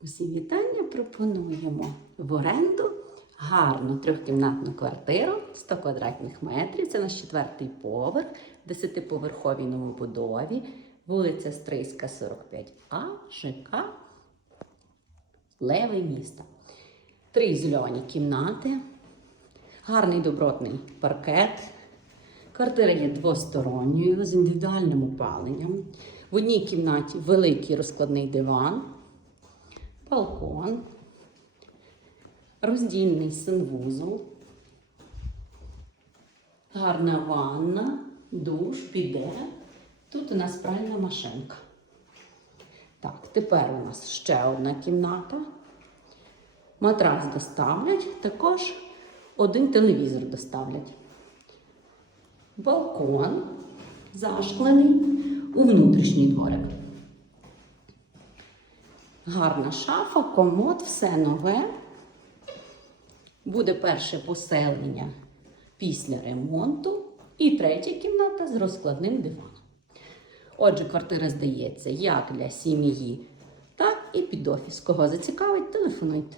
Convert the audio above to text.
Усі вітання пропонуємо в оренду гарну трьохкімнатну квартиру 100 квадратних метрів. Це наш четвертий поверх, десятиповерховій новобудові, вулиця Стрийська, 45А, ЖК Леве місто. Три зелені кімнати, гарний добротний паркет. Квартира є двосторонньою з індивідуальним опаленням. В одній кімнаті великий розкладний диван, балкон, роздільний санвузол, гарна ванна, душ, піде. Тут у нас пральна машинка. Так, тепер у нас ще одна кімната. Матрас доставлять, також один телевізор доставлять. Балкон зашклений у внутрішній дворик. Гарна шафа, комод, все нове. Буде перше поселення після ремонту і третя кімната з розкладним диваном. Отже, квартира здається як для сім'ї, так і під офіс. Кого зацікавить, телефонуйте.